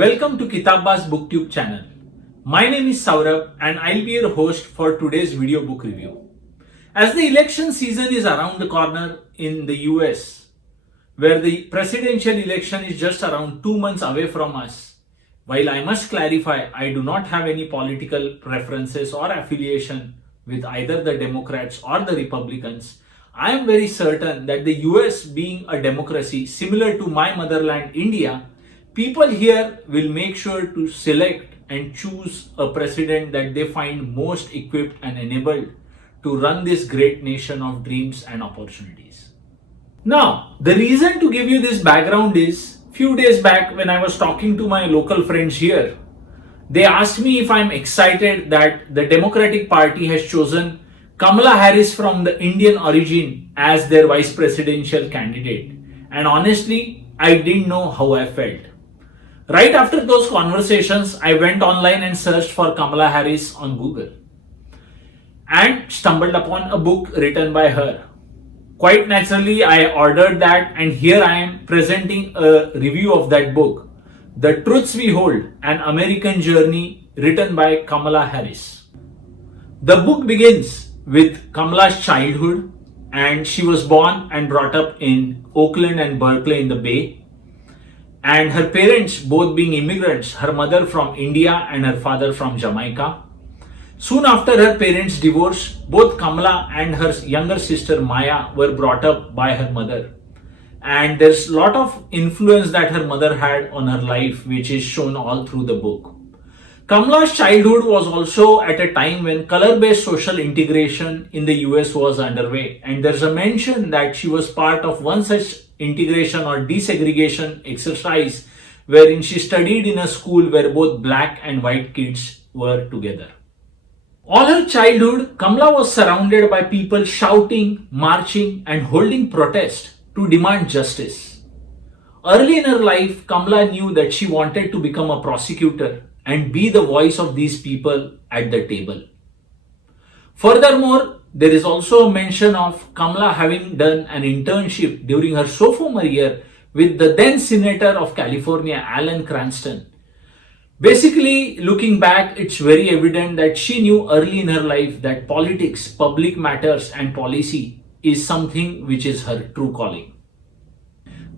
Welcome to Kitaabaaz BookTube channel. My name is Saurabh and I'll be your host for today's video book review. As the election season is around the corner in the US, where the presidential election is just around 2 months away from us, while I must clarify I do not have any political preferences or affiliation with either the Democrats or the Republicans, I am very certain that the US, being a democracy similar to my motherland India, people here will make sure to select and choose a president that they find most equipped and enabled to run this great nation of dreams and opportunities. Now, the reason to give you this background is few days back when I was talking to my local friends here, they asked me if I'm excited that the Democratic Party has chosen Kamala Harris from the Indian origin as their vice presidential candidate. And honestly, I didn't know how I felt. Right after those conversations, I went online and searched for Kamala Harris on Google and stumbled upon a book written by her. Quite naturally, I ordered that, and here I am presenting a review of that book, The Truths We Hold, An American Journey, written by Kamala Harris. The book begins with Kamala's childhood, and she was born and brought up in Oakland and Berkeley in the Bay. And her parents both being immigrants, her mother from India and her father from Jamaica. Soon after her parents' divorce, both Kamala and her younger sister Maya were brought up by her mother. And there's a lot of influence that her mother had on her life, which is shown all through the book. Kamala's childhood was also at a time when color-based social integration in the US was underway. And there's a mention that she was part of one such integration or desegregation exercise wherein she studied in a school where both black and white kids were together. All her childhood, Kamala was surrounded by people shouting, marching and holding protest to demand justice. Early in her life, Kamala knew that she wanted to become a prosecutor and be the voice of these people at the table. Furthermore, there is also a mention of Kamala having done an internship during her sophomore year with the then Senator of California, Alan Cranston. Basically, looking back, it's very evident that she knew early in her life that politics, public matters and policy is something which is her true calling.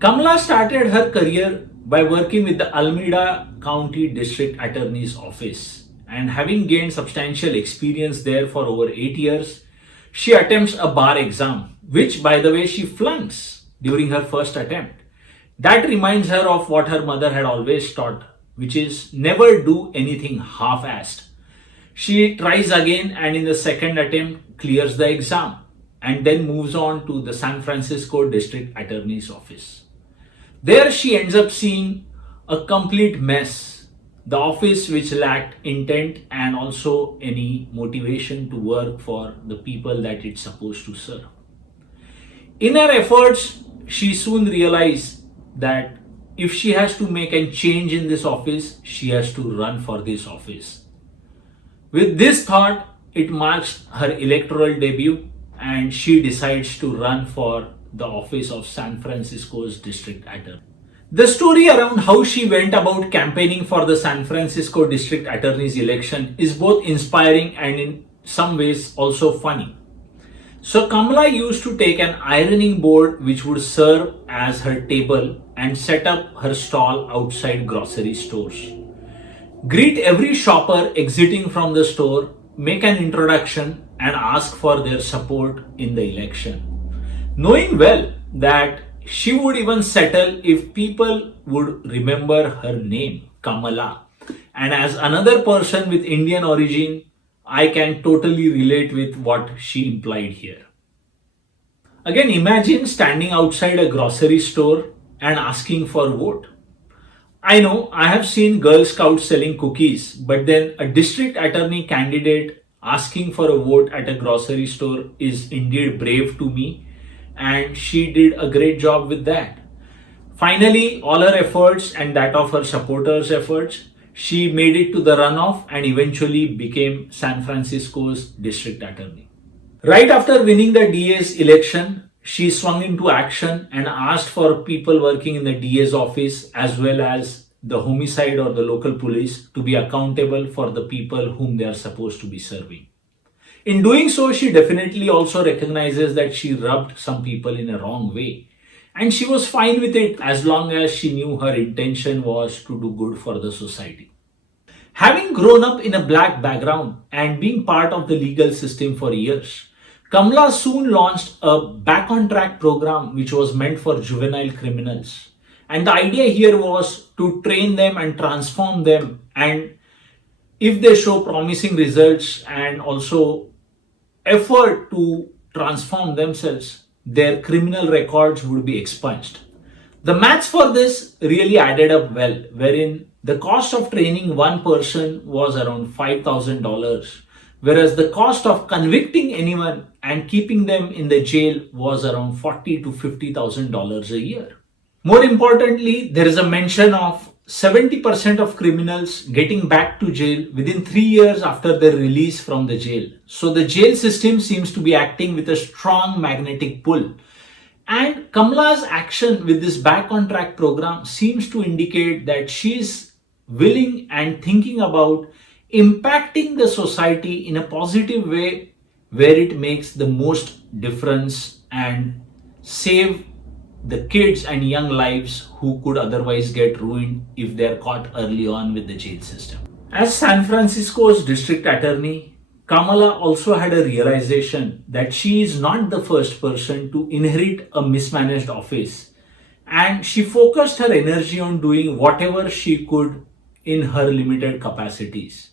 Kamala started her career by working with the Alameda County District Attorney's Office, and having gained substantial experience there for over 8 years, she attempts a bar exam, which by the way she flunks during her first attempt. That reminds her of what her mother had always taught, which is never do anything half-assed. She tries again and in the second attempt clears the exam and then moves on to the San Francisco District Attorney's Office. There she ends up seeing a complete mess. The office which lacked intent and also any motivation to work for the people that it's supposed to serve. In her efforts, she soon realized that if she has to make a change in this office, she has to run for this office. With this thought, it marks her electoral debut and she decides to run for the office of San Francisco's District Attorney. The story around how she went about campaigning for the San Francisco District Attorney's election is both inspiring and in some ways also funny. So Kamala used to take an ironing board which would serve as her table and set up her stall outside grocery stores. Greet every shopper exiting from the store, make an introduction and ask for their support in the election. Knowing well that she would even settle if people would remember her name, Kamala. And as another person with Indian origin, I can totally relate with what she implied here. Again, imagine standing outside a grocery store and asking for a vote. I know I have seen Girl Scouts selling cookies, but then a district attorney candidate asking for a vote at a grocery store is indeed brave to me. And she did a great job with that. Finally, all her efforts and that of her supporters' efforts, she made it to the runoff and eventually became San Francisco's district attorney. Right after winning the DA's election, she swung into action and asked for people working in the DA's office as well as the homicide or the local police to be accountable for the people whom they are supposed to be serving. In doing so, she definitely also recognizes that she rubbed some people in a wrong way. And she was fine with it as long as she knew her intention was to do good for the society. Having grown up in a black background and being part of the legal system for years, Kamala soon launched a back on track program which was meant for juvenile criminals. And the idea here was to train them and transform them, and if they show promising results and also effort to transform themselves, their criminal records would be expunged. The maths for this really added up well, wherein the cost of training one person was around $5,000, whereas the cost of convicting anyone and keeping them in the jail was around $40,000 to $50,000 a year. More importantly, there is a mention of 70% of criminals getting back to jail within 3 years after their release from the jail. So the jail system seems to be acting with a strong magnetic pull. And Kamala's action with this back on track program seems to indicate that she is willing and thinking about impacting the society in a positive way where it makes the most difference and save the kids and young lives who could otherwise get ruined if they are caught early on with the jail system. As San Francisco's district attorney, Kamala also had a realization that she is not the first person to inherit a mismanaged office, and she focused her energy on doing whatever she could in her limited capacities.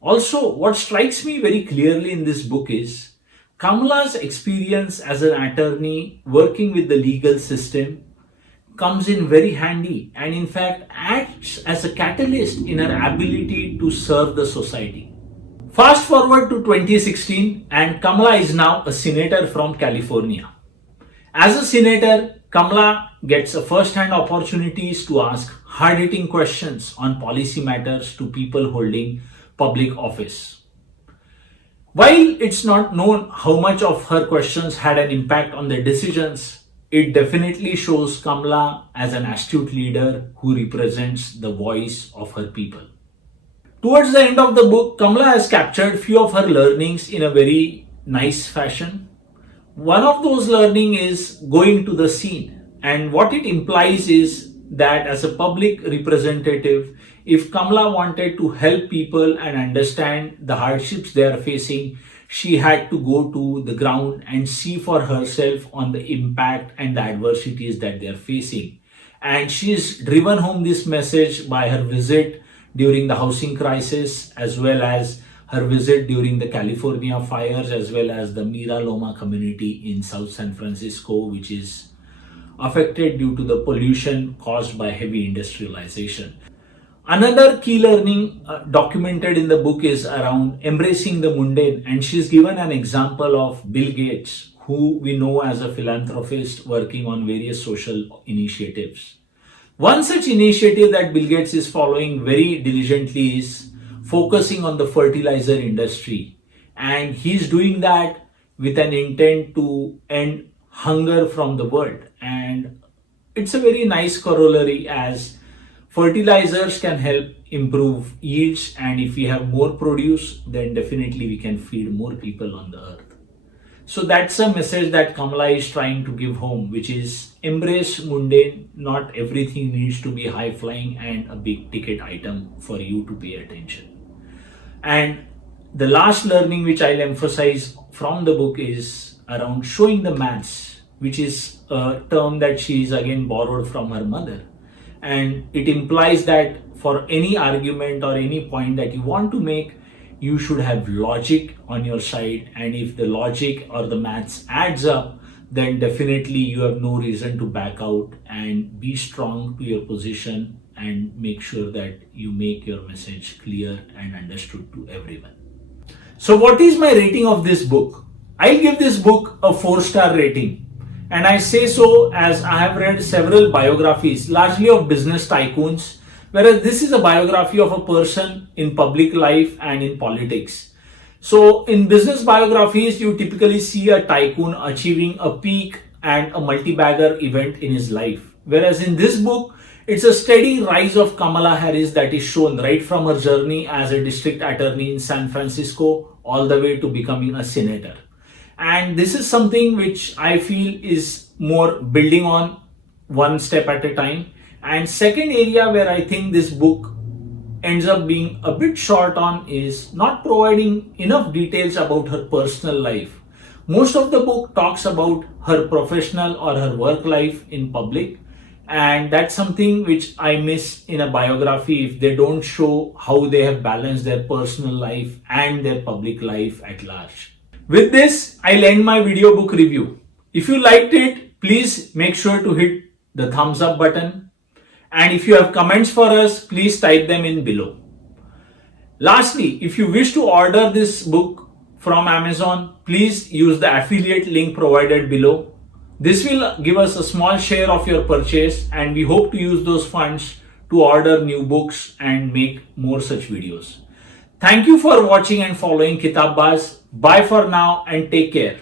Also, what strikes me very clearly in this book is Kamala's experience as an attorney working with the legal system comes in very handy and in fact acts as a catalyst in her ability to serve the society. Fast forward to 2016 and Kamala is now a senator from California. As a senator, Kamala gets a first-hand opportunities to ask hard-hitting questions on policy matters to people holding public office. While it's not known how much of her questions had an impact on their decisions, it definitely shows Kamala as an astute leader who represents the voice of her people. Towards the end of the book, Kamala has captured few of her learnings in a very nice fashion. One of those learning is going to the scene, and what it implies is that as a public representative, if Kamala wanted to help people and understand the hardships they are facing, she had to go to the ground and see for herself on the impact and the adversities that they are facing. And she is driven home this message by her visit during the housing crisis, as well as her visit during the California fires, as well as the Mira Loma community in South San Francisco, which is affected due to the pollution caused by heavy industrialization. Another key learning documented in the book is around embracing the mundane, and she's given an example of Bill Gates, who we know as a philanthropist working on various social initiatives. One such initiative that Bill Gates is following very diligently is focusing on the fertilizer industry, and he's doing that with an intent to end hunger from the world. And it's a very nice corollary, as fertilizers can help improve yields, and if we have more produce, then definitely we can feed more people on the earth. So that's a message that Kamala is trying to give home, which is embrace mundane. Not everything needs to be high flying and a big ticket item for you to pay attention. And the last learning which I'll emphasize from the book is around showing the maths, which is a term that she is again borrowed from her mother. And it implies that for any argument or any point that you want to make, you should have logic on your side. And if the logic or the maths adds up, then definitely you have no reason to back out, and be strong to your position and make sure that you make your message clear and understood to everyone. So what is my rating of this book? I'll give this book a 4-star rating. And I say so as I have read several biographies, largely of business tycoons, whereas this is a biography of a person in public life and in politics. So in business biographies, you typically see a tycoon achieving a peak and a multi-bagger event in his life. Whereas in this book, It's a steady rise of Kamala Harris that is shown right from her journey as a district attorney in San Francisco all the way to becoming a senator. And this is something which I feel is more building on one step at a time. And second area where I think this book ends up being a bit short on is not providing enough details about her personal life. Most of the book talks about her professional or her work life in public, and that's something which I miss in a biography if they don't show how they have balanced their personal life and their public life at large. With this, I'll end my video book review. If you liked it, please make sure to hit the thumbs up button. And if you have comments for us, please type them in below. Lastly, if you wish to order this book from Amazon, please use the affiliate link provided below. This will give us a small share of your purchase, and we hope to use those funds to order new books and make more such videos. Thank you for watching and following Kitaabaaz. Bye for now and take care.